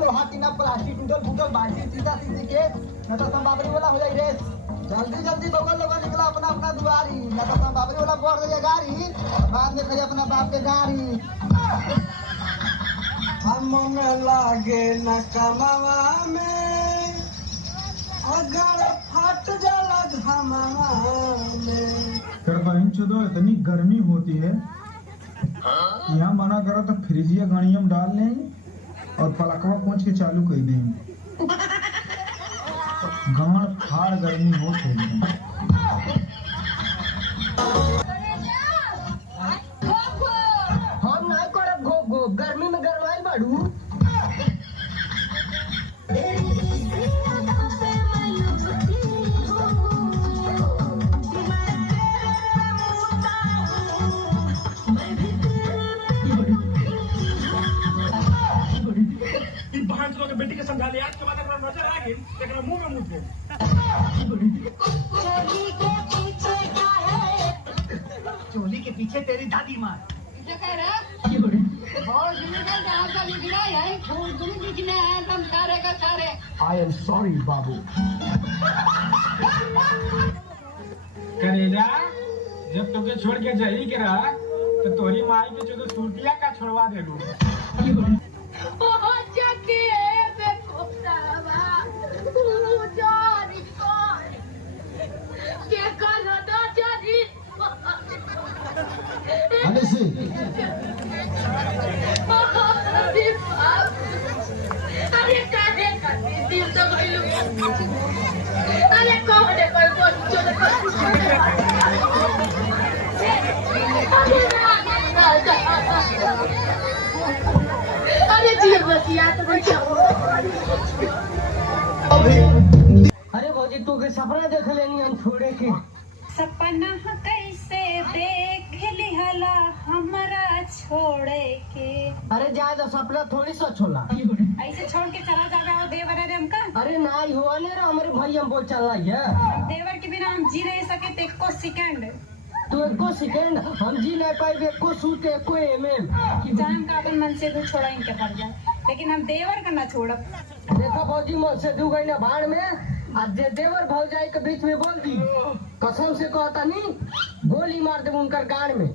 लोहा टीना प्लास्टिक टूटल फूटल बाल्टी सीधा सीधी के न तो संबाबरी वाला हो जाई रे। जल्दी जल्दी बगल लोग निकला अपना अपना दुआरी न तो संबाबरी वाला बढ़ जाए गाड़ी बाद में खड़े अपना बाप के गाड़ी। हम लागे न कमावा में अगर फट जाला घमावा में। फिर बहन चुदो इतनी गर्मी होती है यहाँ मना करो तो फ्रिजिया गाड़िया में डाल लें और पलकवा पहुँच के चालू कर दें। गाड़ फाड़ गर्मी हो छोड़ हम नहीं करब घोप घोप गर्मी में गरमाई बाड़ू। बेटी के समझा ले आज के बाद अगर नजर आ गई तो मुंह में मुंह दे। चोली के पीछे तेरी दादी माँ। I am sorry बाबू। करेजा जब तुके छोड़ के जाही के रहा तो तोरी माई के जो सूटिया का छोड़वा दे दू। अरे भौजी तू के सपना देख लेनी हम छोड़े के। सपना कैसे देख लिहला हमरा छोड़े के। अरे जाए तो सपना थोड़ी सच होला। ऐसे छोड़ के चला जाएगा वो देवर है हमका। अरे नहीं हुआ नहीं रे हमारे भाई हम बोल चल रही है। देवर के बिना हम जी नहीं सके तो एको सेकंड। तू एको सेकंड हम जी नहीं पाए एको सूट एको एमएम कि जान का अपन मन से तू छोड़ा इनके पड़ जाए लेकिन हम देवर का ना छोड़ब। देखो भौजी मन से दू गई ना भाड़ में आज देवर भौजाई के बीच में बोल दी कसम से कहता नहीं गोली मार दे उनकर गाड़ में।